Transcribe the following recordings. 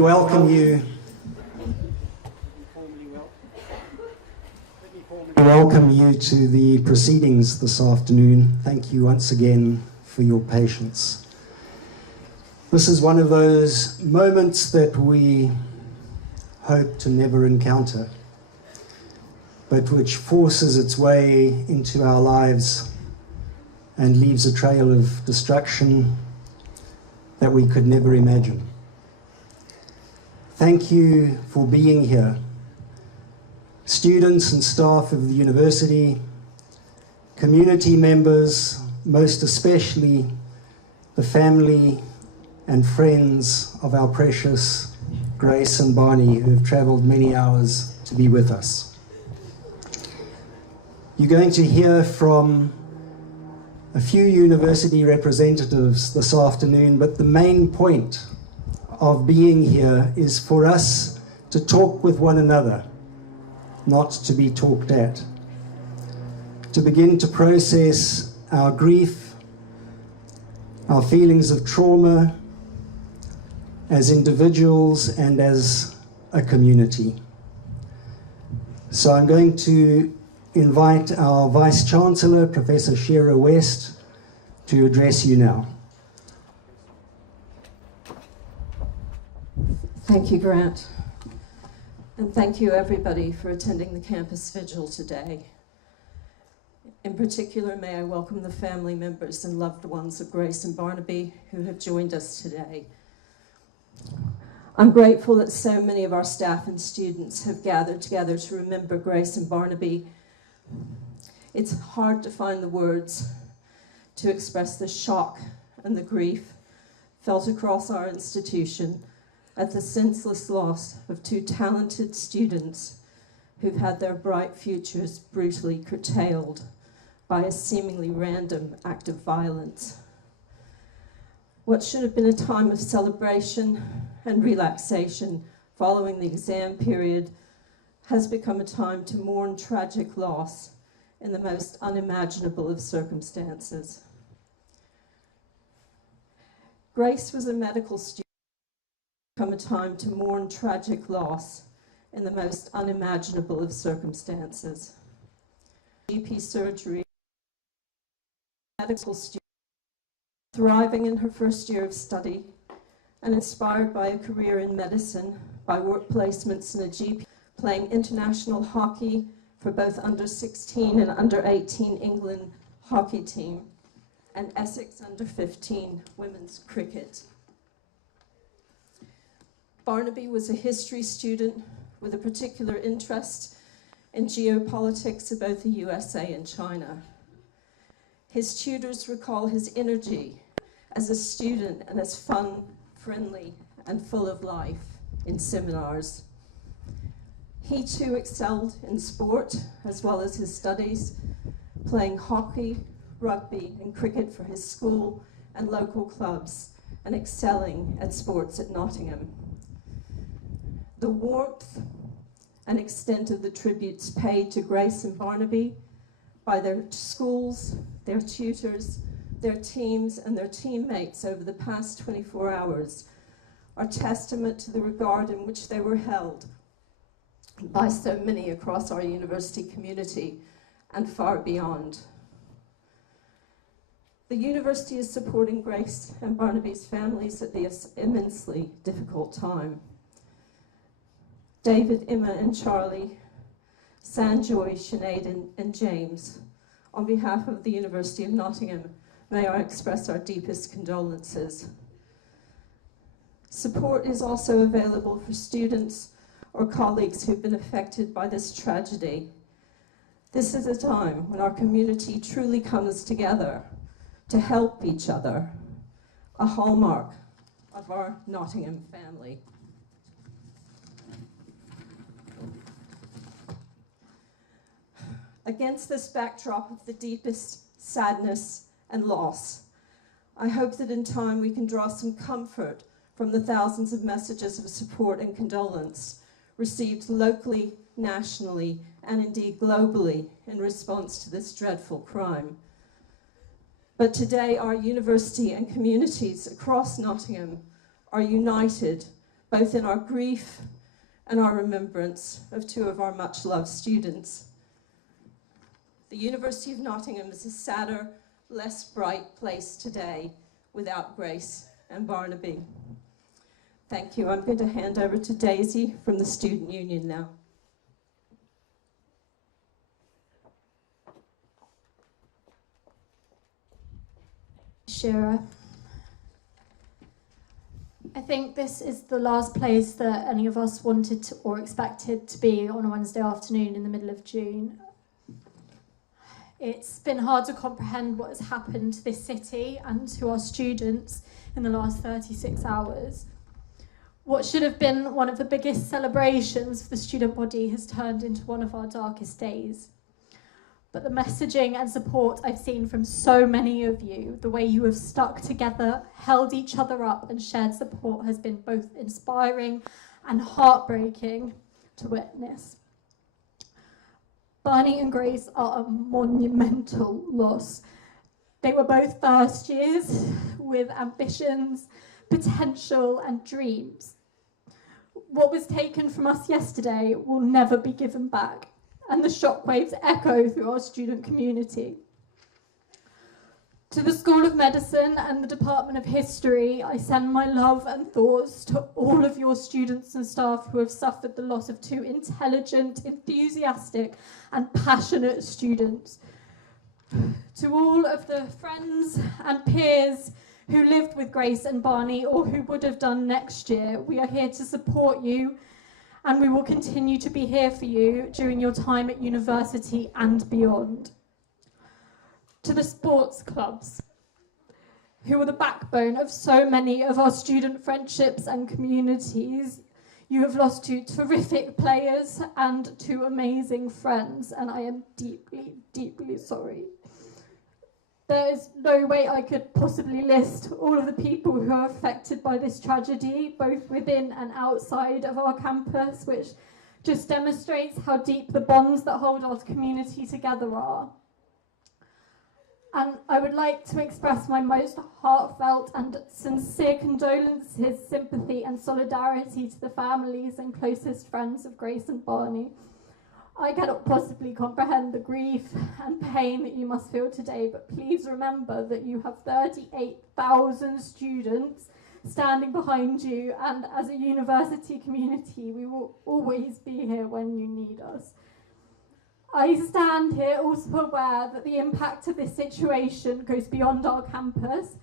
welcome you. Welcome you to the proceedings this afternoon. Thank you once again for your patience. This is one of those moments that we hope to never encounter, but which forces its way into our lives and leaves a trail of destruction that we could never imagine. Thank you for being here. Students and staff of the university, community members, most especially the family and friends of our precious Grace and Barney, who have travelled many hours to be with us. You're going to hear from a few university representatives this afternoon, but the main point of being here is for us to talk with one another, not to be talked at, to begin to process our grief, our feelings of trauma as individuals and as a community. So I'm going to invite our Vice-Chancellor, Professor Shira West, to address you now. Thank you, Grant. And thank you, everybody, for attending the campus vigil today. In particular, may I welcome the family members and loved ones of Grace and Barnaby who have joined us today. I'm grateful that so many of our staff and students have gathered together to remember Grace and Barnaby. It's hard to find the words to express the shock and the grief felt across our institution at the senseless loss of two talented students who've had their bright futures brutally curtailed by a seemingly random act of violence. What should have been a time of celebration and relaxation following the exam period has become a time to mourn tragic loss in the most unimaginable of circumstances. Grace was a medical student. Come a time to mourn tragic loss in the most unimaginable of circumstances. GP surgery, medical student, thriving in her first year of study and inspired by a career in medicine, by work placements in a GP, playing international hockey for both under 16 and under 18 England hockey team and Essex under 15 women's cricket. Barnaby was a history student with a particular interest in geopolitics of both the USA and China. His tutors recall his energy as a student and as fun, friendly, and full of life in seminars. He too excelled in sport as well as his studies, playing hockey, rugby, and cricket for his school and local clubs, and excelling at sports at Nottingham. The warmth and extent of the tributes paid to Grace and Barnaby by their schools, their tutors, their teams, and their teammates over the past 24 hours are testament to the regard in which they were held by so many across our university community and far beyond. The university is supporting Grace and Barnaby's families at this immensely difficult time. David, Emma, and Charlie, Sanjoy, Sinead, and James, on behalf of the University of Nottingham, may I express our deepest condolences. Support is also available for students or colleagues who've been affected by this tragedy. This is a time when our community truly comes together to help each other, a hallmark of our Nottingham family. Against this backdrop of the deepest sadness and loss, I hope that in time we can draw some comfort from the thousands of messages of support and condolence received locally, nationally, and indeed globally in response to this dreadful crime. But today our university and communities across Nottingham are united both in our grief and our remembrance of two of our much-loved students. The University of Nottingham is a sadder, less bright place today without Grace and Barnaby. Thank you. I'm going to hand over to Daisy from the Student Union now. Shira. I think this is the last place that any of us wanted to or expected to be on a Wednesday afternoon in the middle of June. It's been hard to comprehend what has happened to this city and to our students in the last 36 hours. What should have been one of the biggest celebrations for the student body has turned into one of our darkest days. But the messaging and support I've seen from so many of you, the way you have stuck together, held each other up and shared support has been both inspiring and heartbreaking to witness. Barney and Grace are a monumental loss. They were both first years with ambitions, potential and dreams. What was taken from us yesterday will never be given back, and the shockwaves echo through our student community. To the School of Medicine and the Department of History, I send my love and thoughts to all of your students and staff who have suffered the loss of two intelligent, enthusiastic, and passionate students. To all of the friends and peers who lived with Grace and Barney or who would have done next year, we are here to support you, and we will continue to be here for you during your time at university and beyond. To the sports clubs, who are the backbone of so many of our student friendships and communities, you have lost two terrific players and two amazing friends, and I am deeply, deeply sorry. There is no way I could possibly list all of the people who are affected by this tragedy, both within and outside of our campus, which just demonstrates how deep the bonds that hold our community together are. And I would like to express my most heartfelt and sincere condolences, sympathy and solidarity to the families and closest friends of Grace and Barney. I cannot possibly comprehend the grief and pain that you must feel today, but please remember that you have 38,000 students standing behind you, and as a university community, we will always be here when you need us. I stand here also aware that the impact of this situation goes beyond our campus,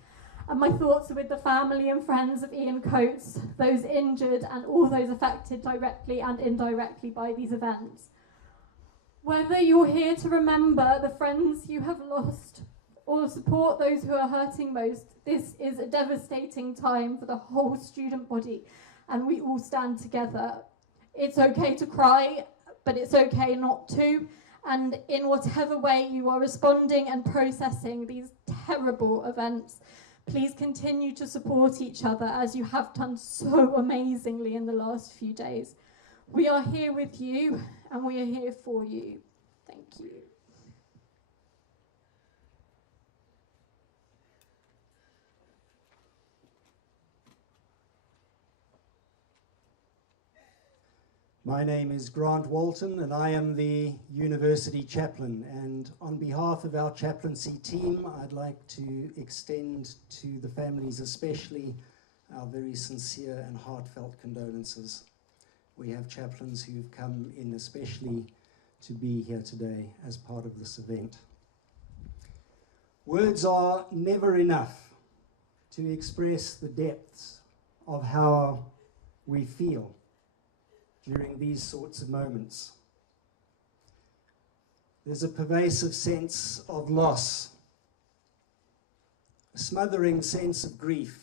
and my thoughts are with the family and friends of Ian Coates, those injured and all those affected directly and indirectly by these events. Whether you're here to remember the friends you have lost or support those who are hurting most, this is a devastating time for the whole student body, and we all stand together. It's okay to cry, but it's okay not to, and in whatever way you are responding and processing these terrible events, please continue to support each other as you have done so amazingly in the last few days. We are here with you, and we are here for you. Thank you. My name is Grant Walton, and I am the University Chaplain. And on behalf of our chaplaincy team, I'd like to extend to the families especially our very sincere and heartfelt condolences. We have chaplains who've come in especially to be here today as part of this event. Words are never enough to express the depths of how we feel during these sorts of moments. There's a pervasive sense of loss, a smothering sense of grief.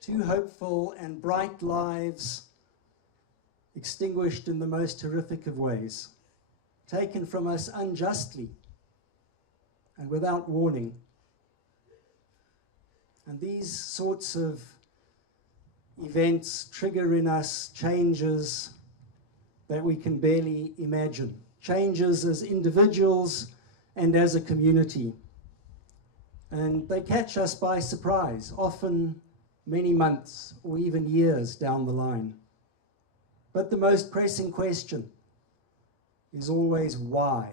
Two hopeful and bright lives extinguished in the most horrific of ways, taken from us unjustly and without warning. And these sorts of events trigger in us changes that we can barely imagine, changes as individuals and as a community. And they catch us by surprise, often many months or even years down the line. But the most pressing question is always why?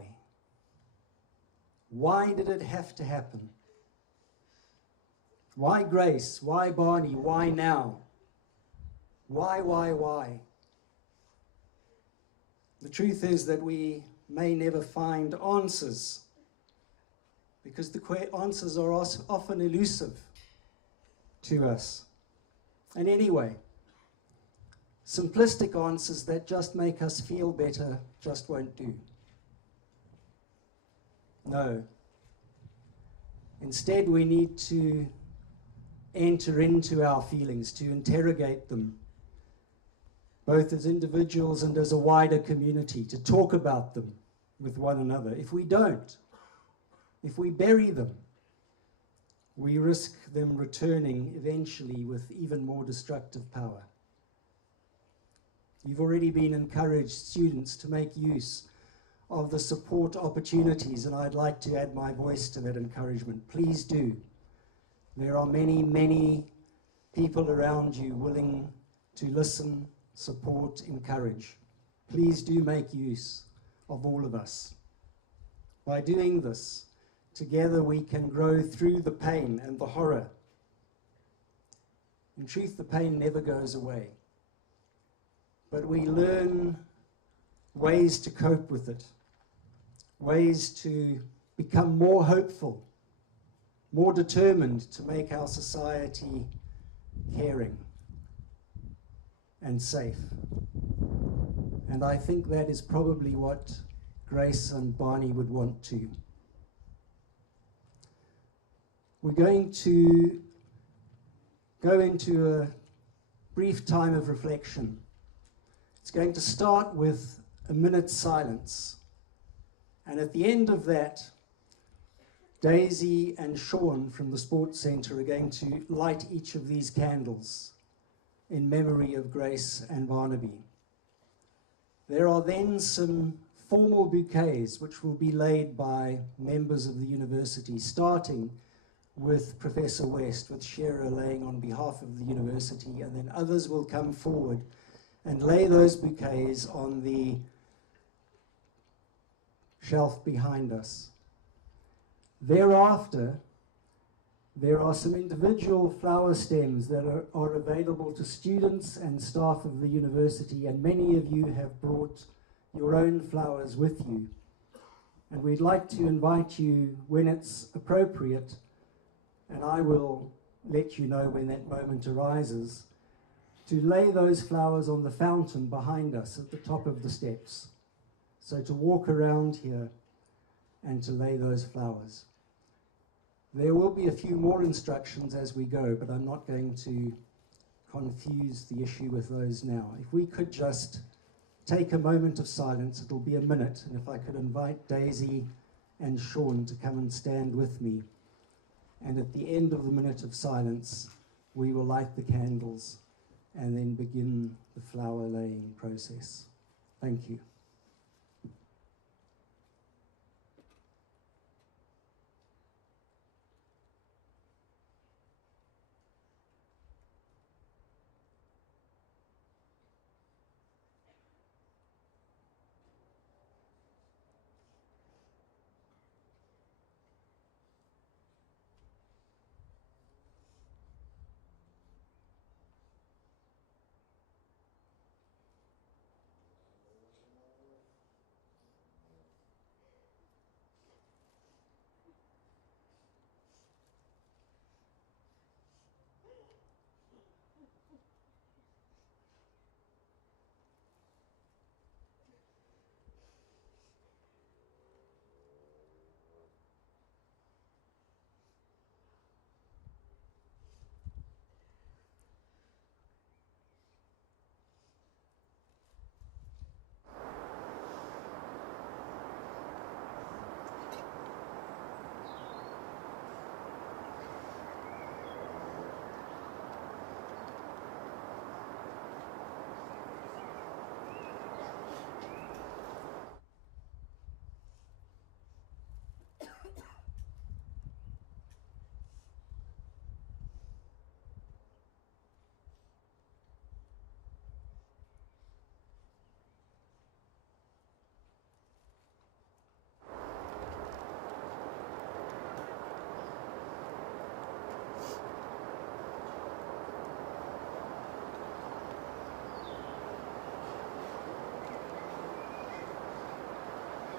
Why did it have to happen? Why Grace? Why Barney? Why now? Why? The truth is that we may never find answers, because the answers are often elusive to us. And anyway, simplistic answers that just make us feel better just won't do. No. Instead, we need to enter into our feelings, to interrogate them, both as individuals and as a wider community, to talk about them with one another. If we don't, if we bury them, we risk them returning eventually with even more destructive power. You've already been encouraged, students, to make use of the support opportunities, and I'd like to add my voice to that encouragement. Please do. There are many, many people around you willing to listen, support, encourage. Please do make use of all of us. By doing this, together we can grow through the pain and the horror. In truth, the pain never goes away, but we learn ways to cope with it, ways to become more hopeful, more determined to make our society caring and safe. And I think that is probably what Grace and Barney would want too. We're going to go into a brief time of reflection. It's going to start with a minute's silence. And at the end of that, Daisy and Sean from the Sports Centre are going to light each of these candles in memory of Grace and Barnaby. There are then some formal bouquets which will be laid by members of the university, starting with Professor West, with Shearer laying on behalf of the university, and then others will come forward and lay those bouquets on the shelf behind us. Thereafter, there are some individual flower stems that are available to students and staff of the university, and many of you have brought your own flowers with you. And we'd like to invite you, when it's appropriate, and I will let you know when that moment arises, to lay those flowers on the fountain behind us at the top of the steps. So to walk around here and to lay those flowers. There will be a few more instructions as we go, but I'm not going to confuse the issue with those now. If we could just take a moment of silence, it'll be a minute, and if I could invite Daisy and Sean to come and stand with me. And at the end of the minute of silence, we will light the candles and then begin the flower laying process. Thank you.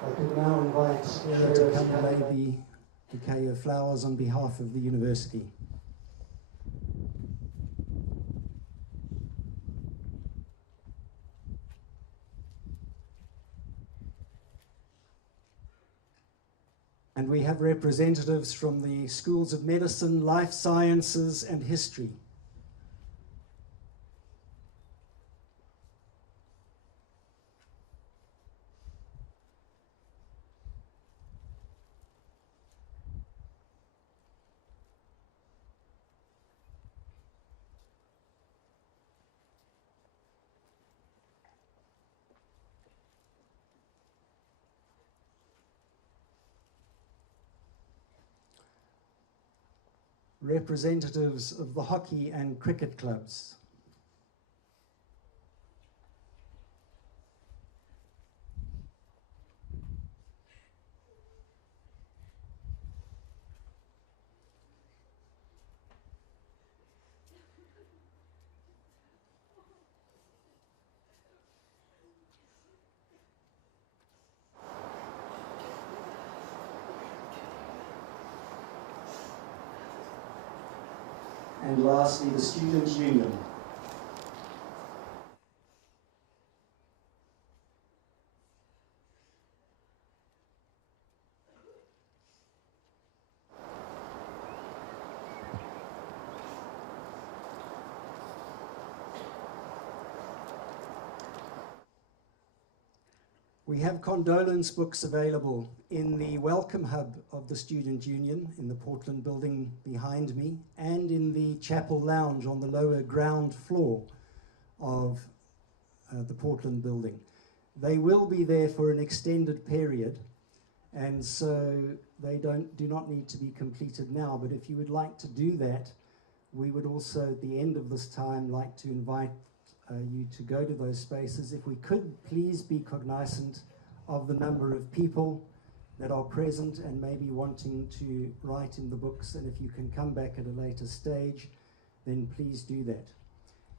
I could now invite Sarah to come and lay the bouquet of flowers on behalf of the university. And we have representatives from the schools of medicine, life sciences, and history. Representatives of the hockey and cricket clubs. And lastly, the Students' Union. We have condolence books available in the Welcome Hub of the Student Union in the Portland building behind me, and in the Chapel Lounge on the lower ground floor of the Portland building. They will be there for an extended period, and so they do not need to be completed now, but if you would like to do that, we would also at the end of this time like to invite you to go to those spaces. If we could please be cognizant of the number of people that are present and maybe wanting to write in the books, and if you can come back at a later stage, then please do that.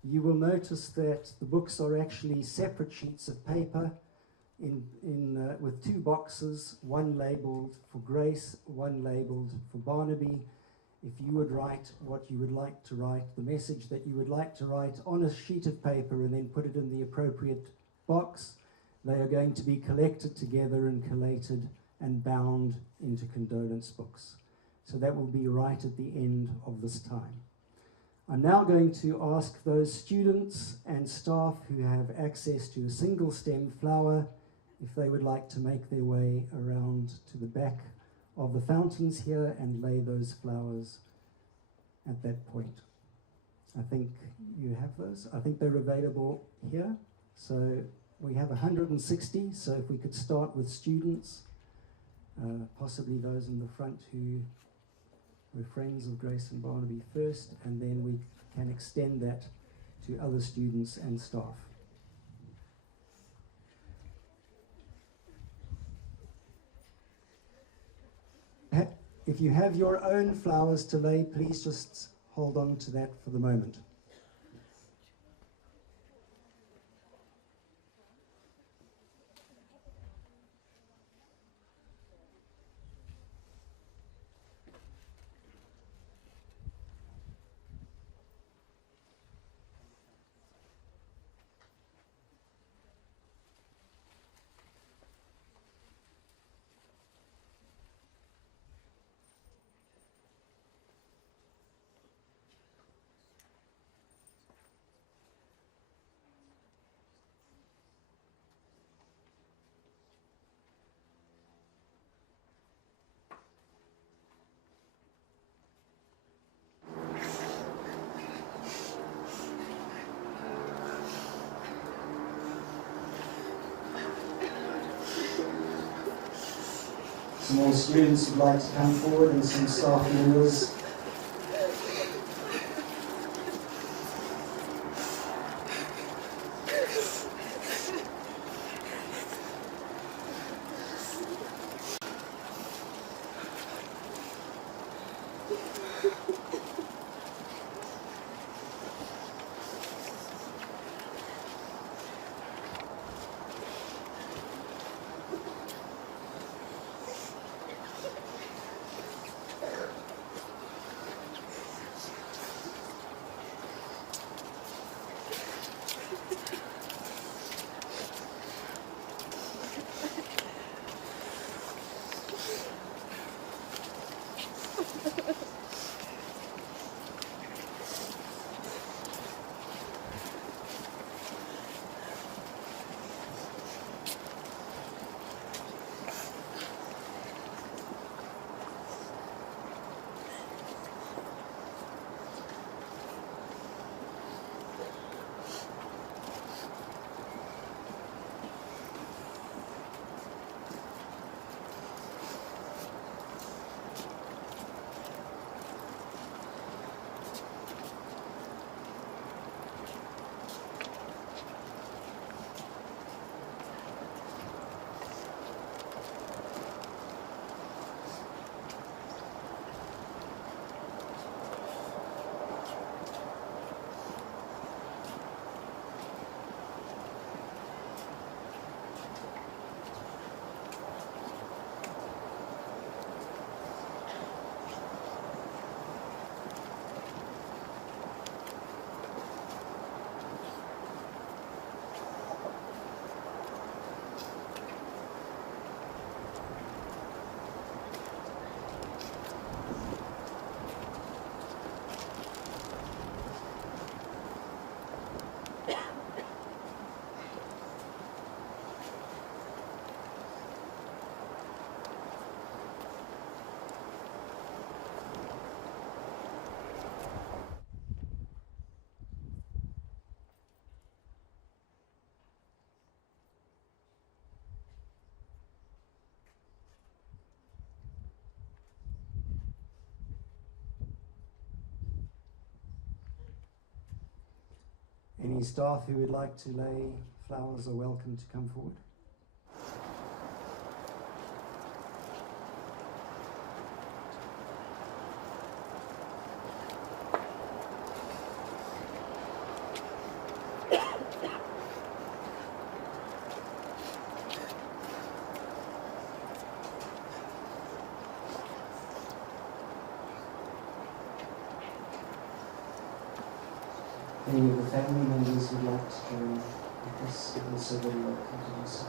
You will notice that the books are actually separate sheets of paper with two boxes, one labelled for Grace, one labelled for Barnaby. If you would write what you would like to write, the message that you would like to write on a sheet of paper and then put it in the appropriate box, they are going to be collected together and collated and bound into condolence books. So that will be right at the end of this time. I'm now going to ask those students and staff who have access to a single stem flower if they would like to make their way around to the back of the fountains here and lay those flowers at that point. I think you have those. I think they're available here. So we have 160, so if we could start with students, possibly those in the front who were friends of Grace and Barnaby first, and then we can extend that to other students and staff. If you have your own flowers to lay, please just hold on to that for the moment. Some more students would like to come forward and some staff members. Any staff who would like to lay flowers are welcome to come forward. Any of the family members who would like to join with us are also very welcome to do so.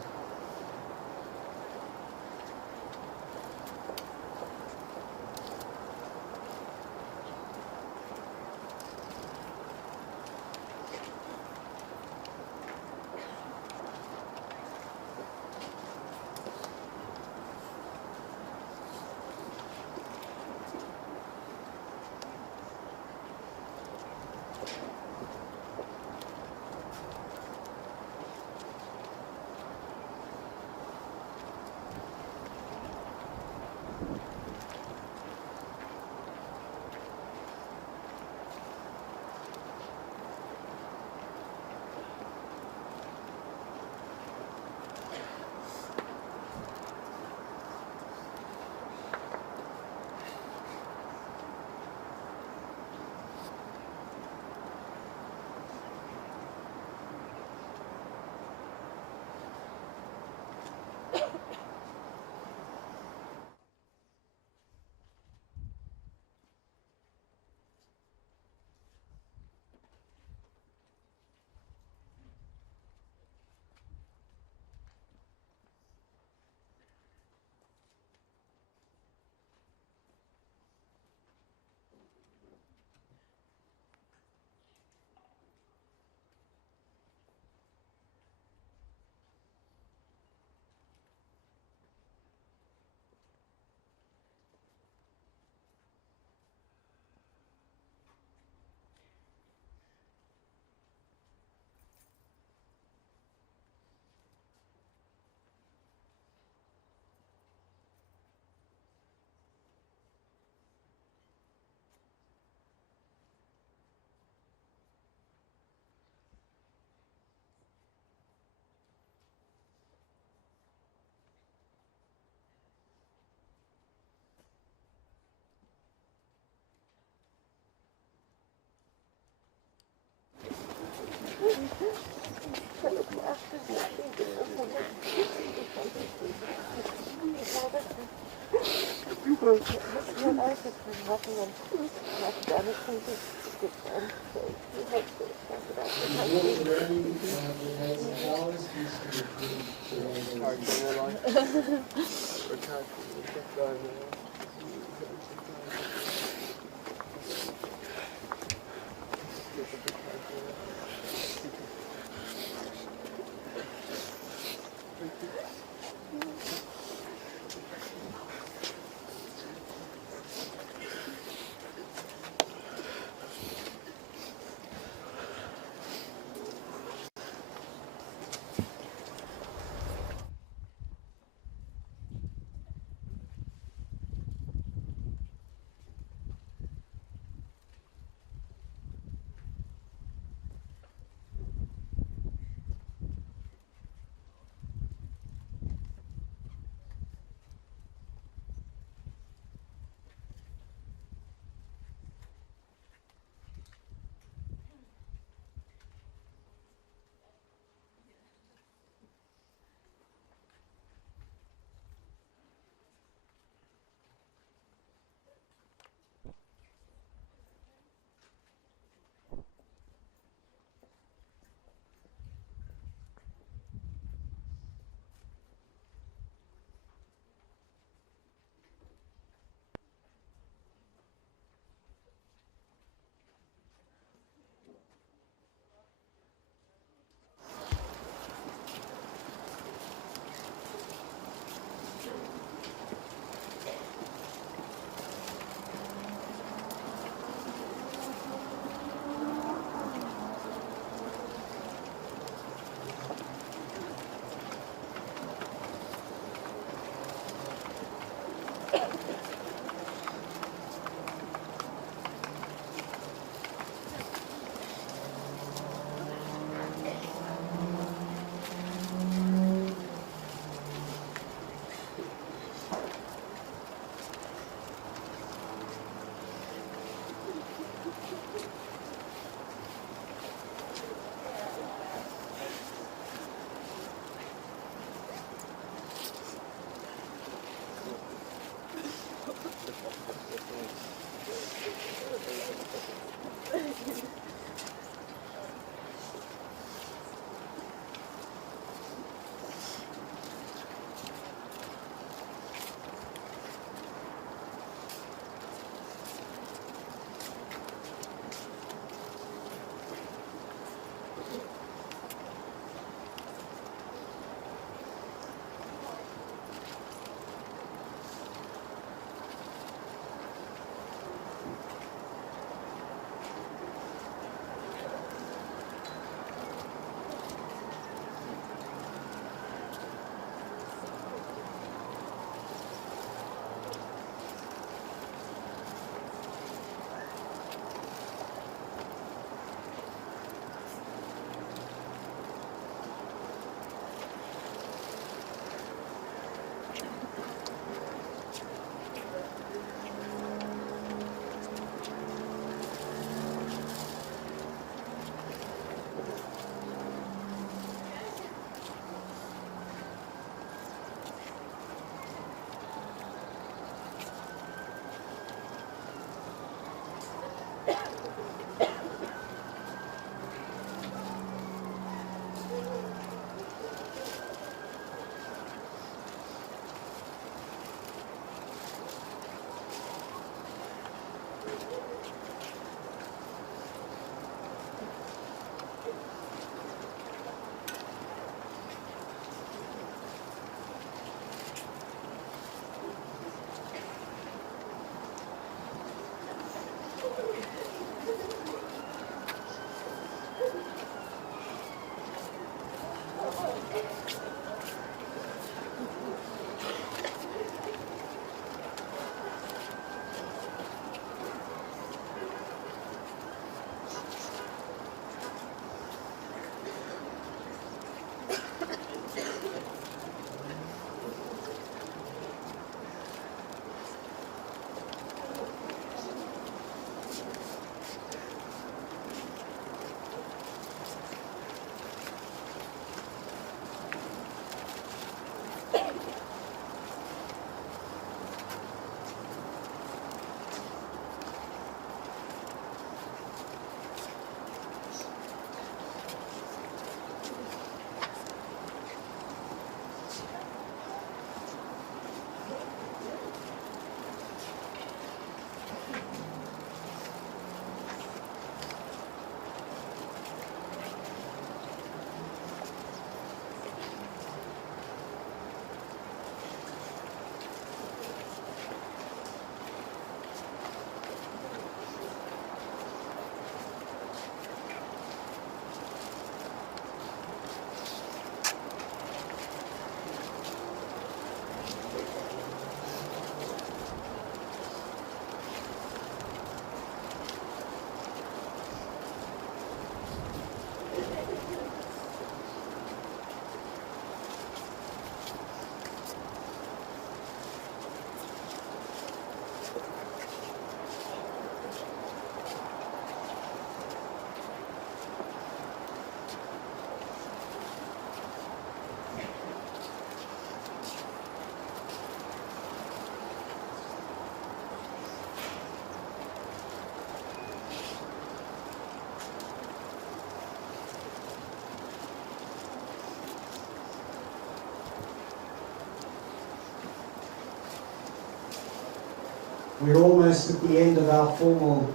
We're almost at the end of our formal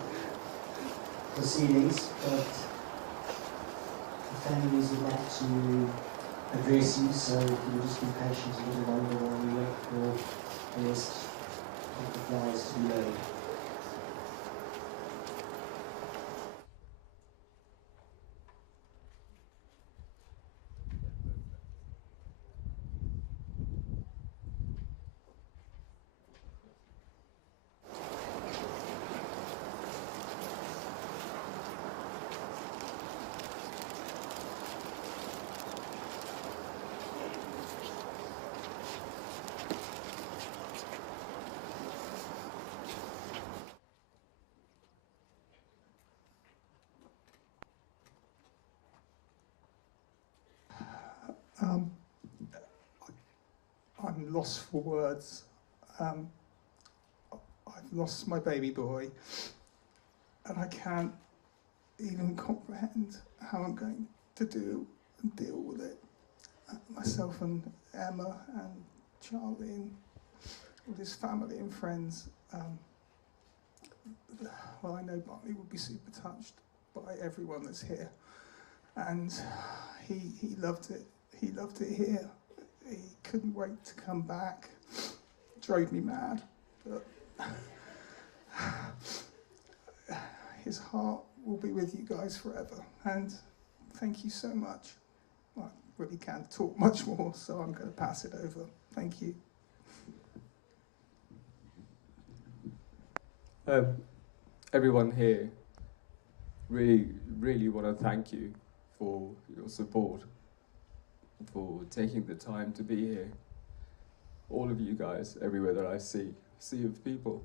proceedings, but the families would like to address you, so if you just be patient a little longer while we wait for the rest of the flowers to be laid. I'm lost for words. I've lost my baby boy, and I can't even comprehend how I'm going to deal with it. Myself and Emma and Charlie and all his family and friends. Well, I know Barney would be super touched by everyone that's here, and he loved it. He loved it here. He couldn't wait to come back. Drove me mad, but his heart will be with you guys forever. And thank you so much. I really can't talk much more, so I'm going to pass it over. Thank you. Everyone here, really want to thank you for your support, for taking the time to be here. All of you guys, everywhere that I see of people.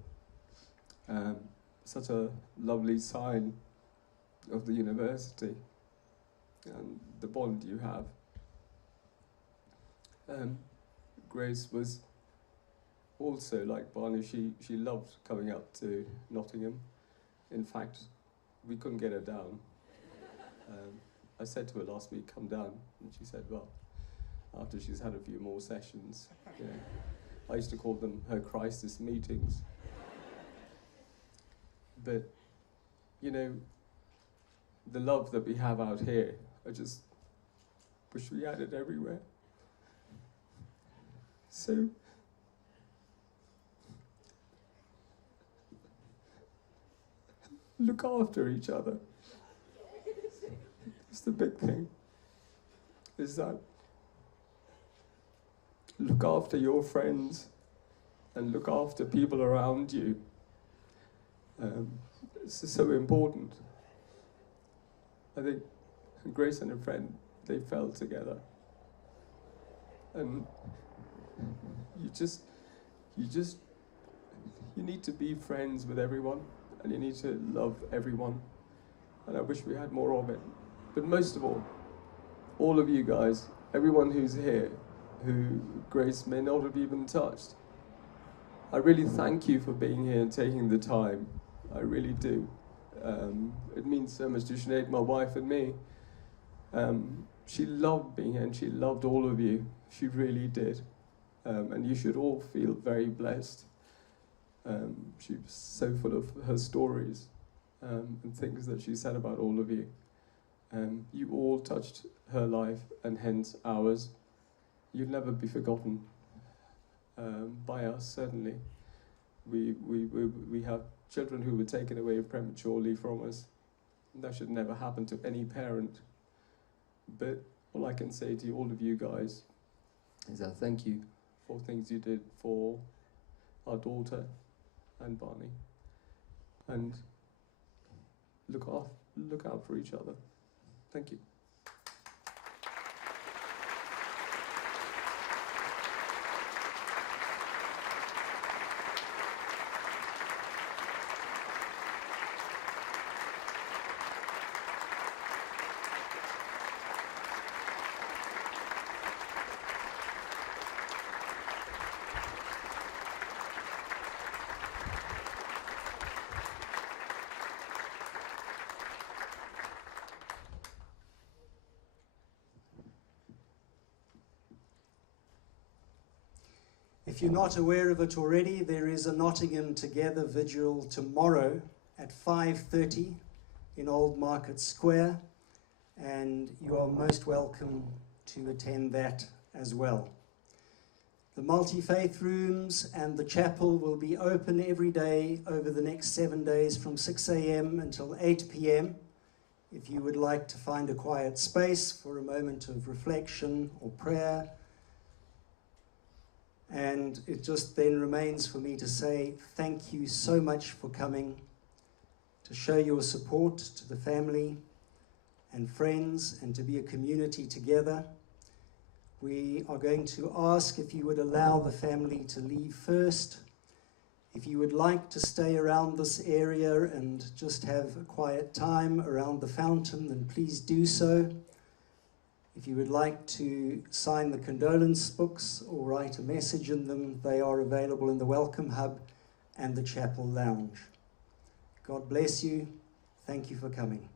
Such a lovely sign of the university and the bond you have. Grace was also like Barney, she loved coming up to Nottingham. In fact, we couldn't get her down. I said to her last week, come down, and she said, well, after she's had a few more sessions. You know, I used to call them her crisis meetings. But, you know, the love that we have out here, I just wish we had it everywhere. So, look after each other. It's the big thing, is that look after your friends and look after people around you. It's so important. I think Grace and a friend, they fell together. And you need to be friends with everyone, and you need to love everyone. And I wish we had more of it. But most of all of you guys, everyone who's here, who Grace may not have even touched, I really thank you for being here and taking the time. I really do. It means so much to Sinead, my wife, and me. She loved being here, and she loved all of you. She really did. And you should all feel very blessed. She was so full of her stories and things that she said about all of you. You all touched her life, and hence ours. You'll never be forgotten by us, certainly. We have children who were taken away prematurely from us. That should never happen to any parent. But all I can say to all of you guys is that thank you for things you did for our daughter and Barney. And look out for each other. Thank you. If you're not aware of it already, there is a Nottingham Together Vigil tomorrow at 5:30 in Old Market Square, and you are most welcome to attend that as well. The multi-faith rooms and the chapel will be open every day over the next 7 days from 6 a.m. until 8 p.m. If you would like to find a quiet space for a moment of reflection or prayer. And it just then remains for me to say thank you so much for coming, to show your support to the family and friends and to be a community together. We are going to ask if you would allow the family to leave first. If you would like to stay around this area and just have a quiet time around the fountain, then please do so. If you would like to sign the condolence books or write a message in them, they are available in the Welcome Hub and the Chapel Lounge. God bless you. Thank you for coming.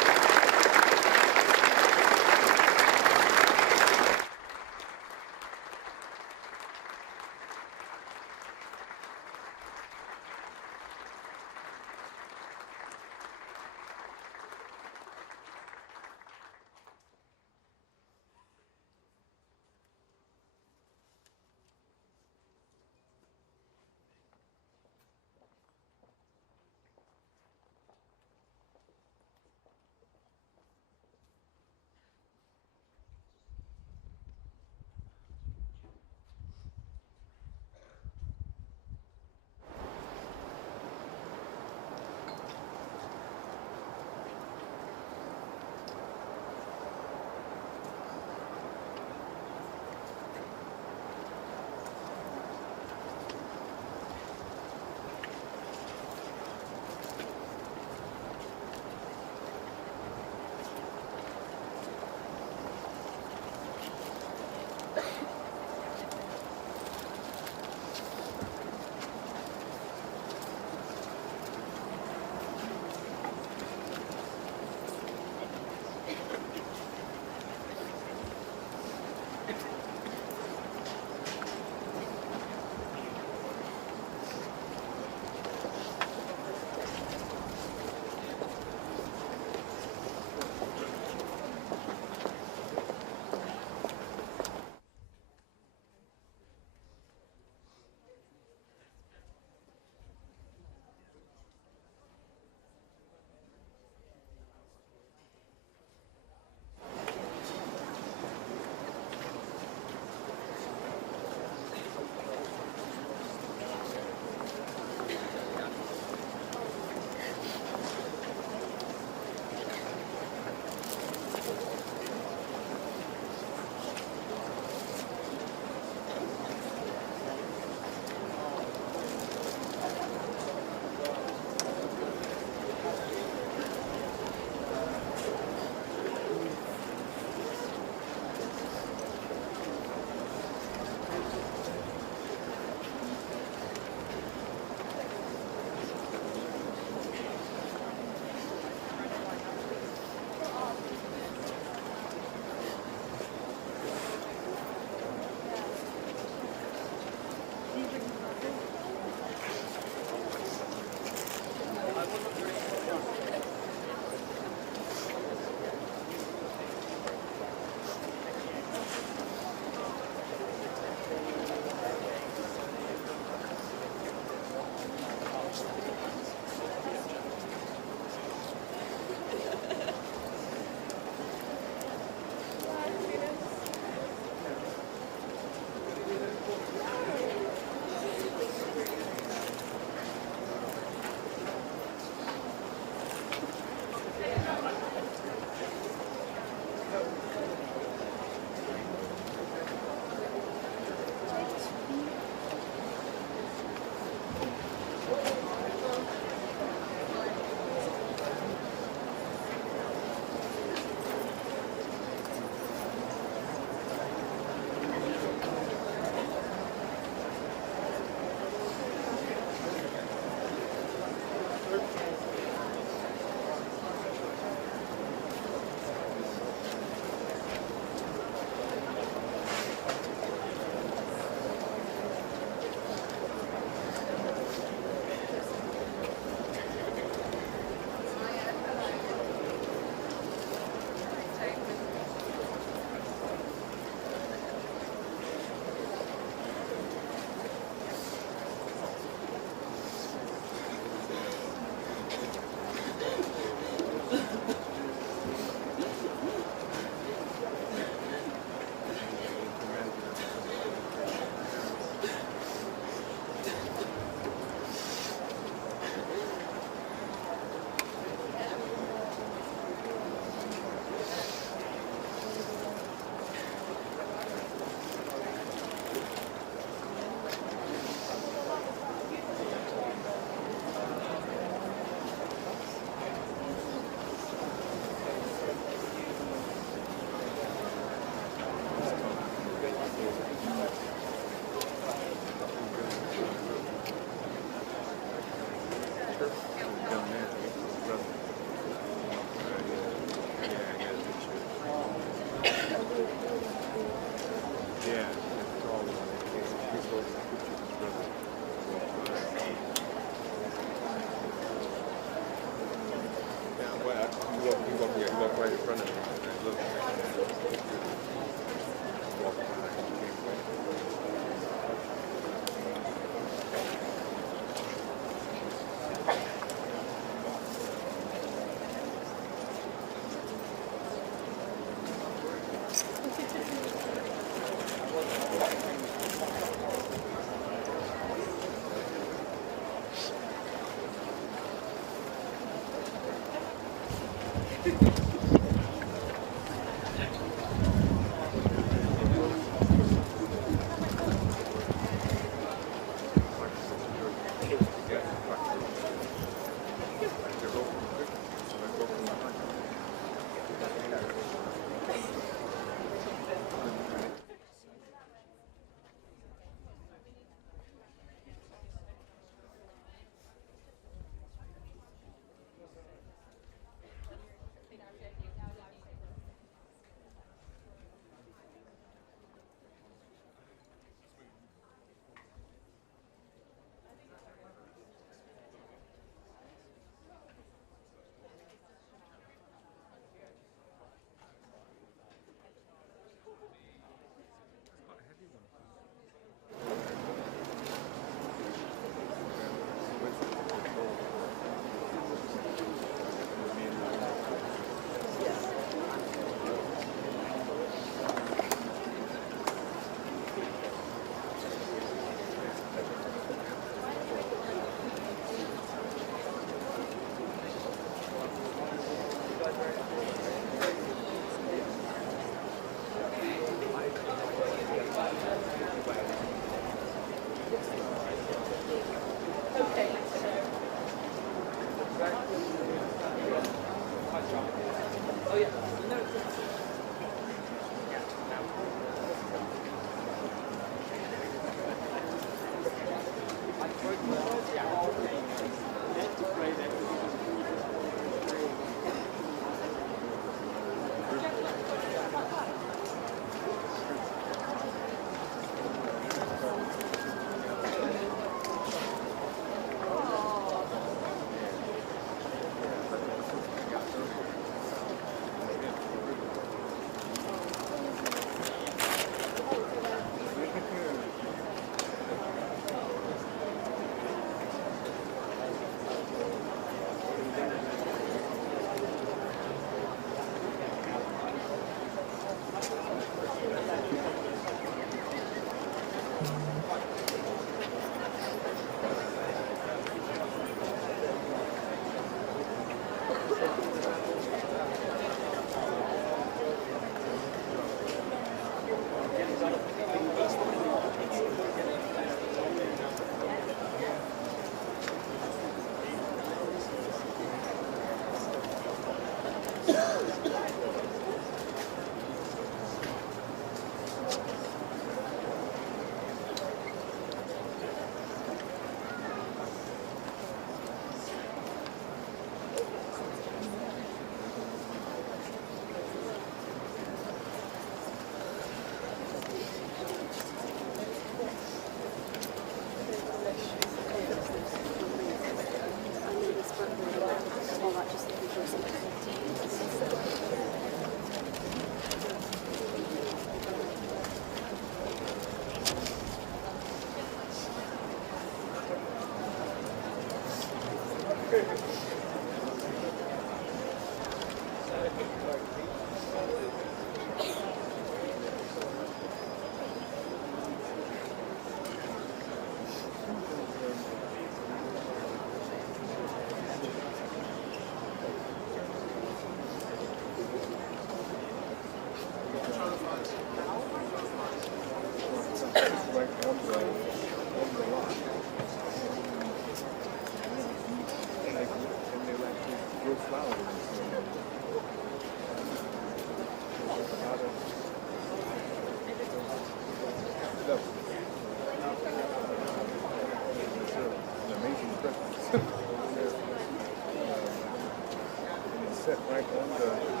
set right on the